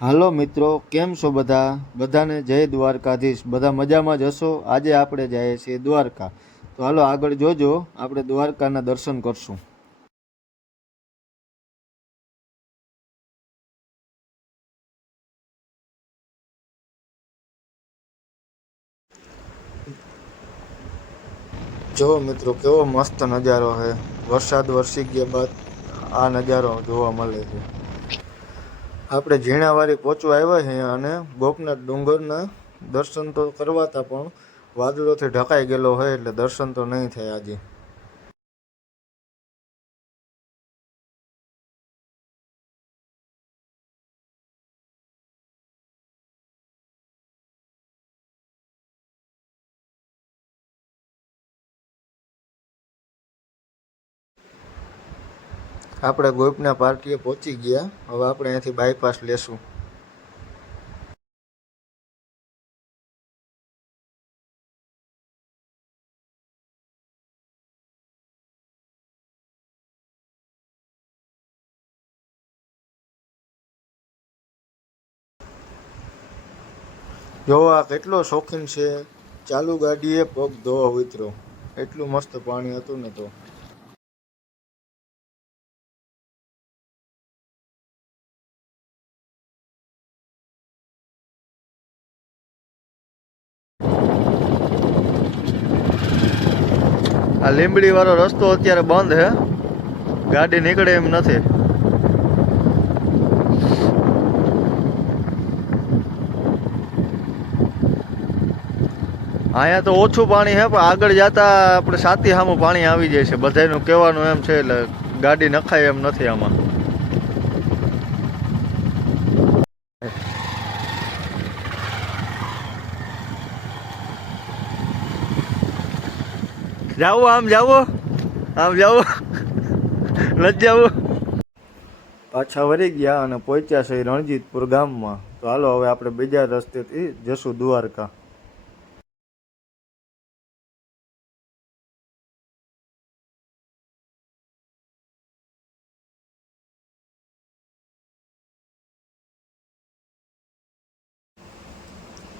હાલો મિત્રો, કેમ છો બધા? બધાને જય દ્વારકાધીશ. બધા મજામાં જ હશો? આજે આપણે જઈએ છીએ દ્વારકા. તો હાલો આગળ જોજો, આપણે દ્વારકાના દર્શન કરશું. જો મિત્રો, કેવો મસ્ત નજારો છે. વરસાદ વરસી ગયા બાદ આ નજારો જોવા મળે છે. આપણે ઝીણાવારી પહોંચવા આવ્યા છીએ અને ગોપનાથ ડુંગરના દર્શન તો કરવાતા પણ વાદળોથી ઢકાઈ ગયેલો હોય એટલે દર્શન તો નહીં થાય આજે. આપણે ગોપના પાર્ટીએ પહોંચી ગયા. હવે આપણે અહીંયાથી બાયપાસ લેશું. જો આ કેટલો શોખીન છે. ચાલુ ગાડીએ પગ ધોવા ઉતરો, એટલું મસ્ત પાણી હતું ને. તો આ લીંબડી વાળો રસ્તો અત્યારે બંધ હે, ગાડી નીકળે એમ નથી. અહીંયા તો ઓછું પાણી છે, પણ આગળ જતા આપણે સાતી સામું પાણી આવી જાય છે. બધાનું કહેવાનું એમ છે, એટલે ગાડી નખાય એમ નથી આમાં. જાવું આમ જાવું, આમ જાવું, નથી જાવું. પાછા વળી ગયા અને પહોંચ્યા છે રણજીતપુર ગામમાં. તો હાલો હવે આપણે બીજા રસ્તેથી જશું દ્વારકા.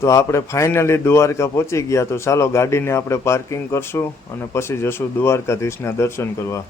તો આપણે ફાઇનલી દ્વારકા પહોંચી ગયા. તો ચાલો ગાડીને આપણે પાર્કિંગ કરશું અને પછી જશું દ્વારકાધીશના દર્શન કરવા.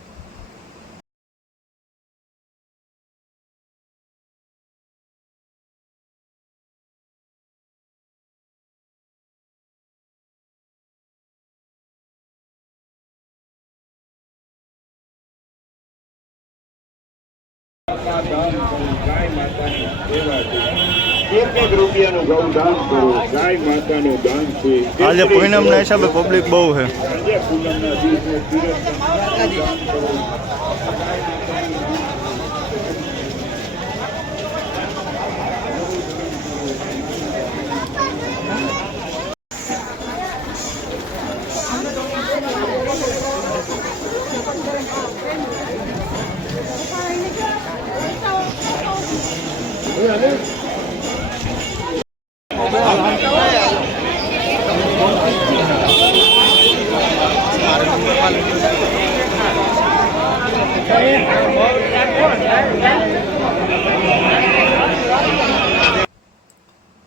આજે પૂનમ ના હિસાબે પબ્લિક બહુ છે.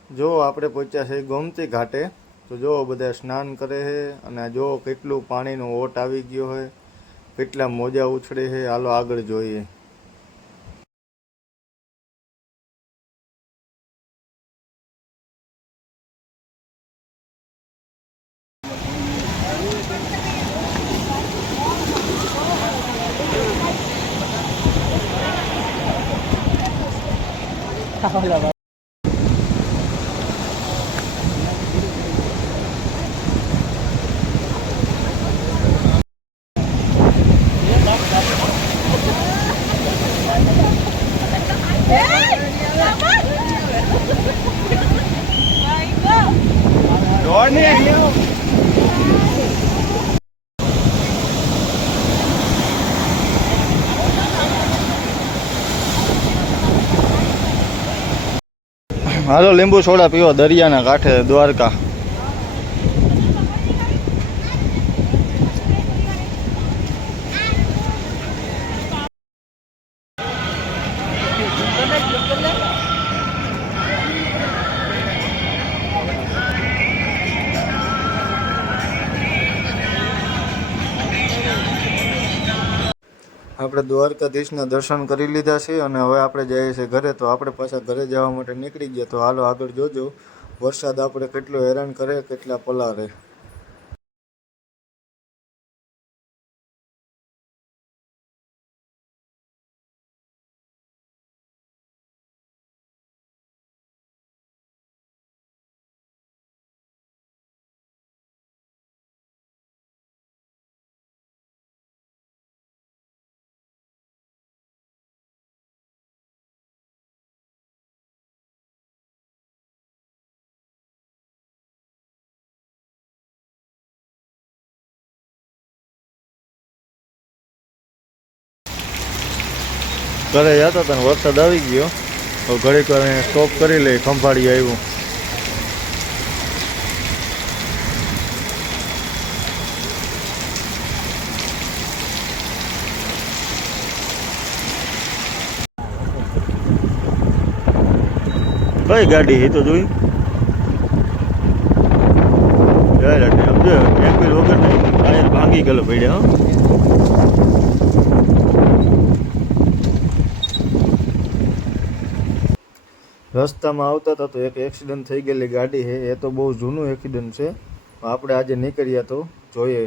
જો આપણે પહોંચ્યા છે ગોમતી ઘાટે. તો જો બધા સ્નાન કરે છે અને જો કેટલું પાણીનો ઓટ આવી ગયો છે, કેટલા મોજા ઉછળે છે. હાલો આગળ જોઈએ. હાલો લીંબુ સોડા પીવો દરિયાના કાંઠે દ્વારકા. આપણે દ્વારકાધીશના દર્શન કરી લીધા છે અને હવે આપણે જઈએ છીએ ઘરે. તો આપણે પાછા ઘરે જવા માટે નીકળી ગયા. તો હાલો આગળ જોજો વરસાદ આપણે કેટલો હેરાન કરે, કેટલા પલારે. ઘરે જતા હતા ને વરસાદ આવી ગયો. તો ઘડીક વાર સ્ટોપ કરી લઈ. ખંભાળી આવ્યું. કઈ ગાડી એ તો જોઈ સમજો એમ્પી વગર નહીં. ટાયર ભાંગી ગયેલો પડ્યા. રસ્તામાં આવતા હતા તો એક એક્સિડન્ટ થઈ ગયેલી ગાડી છે. એ તો બહુ જૂનું એક્સિડન્ટ છે. આપણે આજે નીકળ્યા તો જોઈએ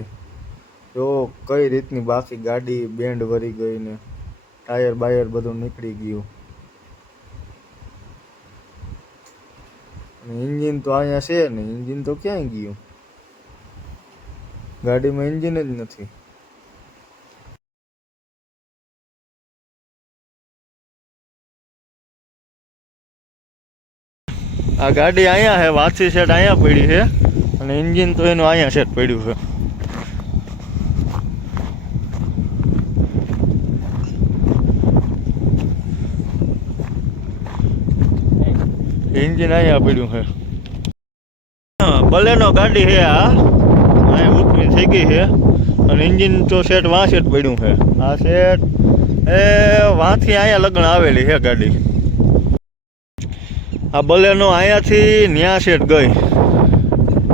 જો કઈ રીતની બાકી ગાડી બેન્ડ વરી ગઈ ને ટાયર બાયર બધું નીકળી ગયું. એન્જિન તો અહીંયા છે ને, એન્જિન તો ક્યાંય ગયું? ગાડીમાં એન્જિન જ નથી. આ ગાડી અહીંયા છે, વાંચી સેટ અહીંયા પડી છે અને એન્જિન તો એનું અહીંયા સેટ પડ્યું છે. એન્જિન અહીંયા પડ્યું છે. બલેનો ગાડી છે આ, અહીંયા ઉતરી થઈ ગઈ છે અને એન્જિન તો સેટ વાં સેટ પડ્યું છે. આ સેટ એ વાંથી અહીંયા લગ્ન આવેલી છે ગાડી. આ બલેનો અહીંયાથી ન્યા સેટ ગઈ.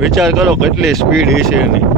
વિચાર કરો કેટલી સ્પીડ હશે એની.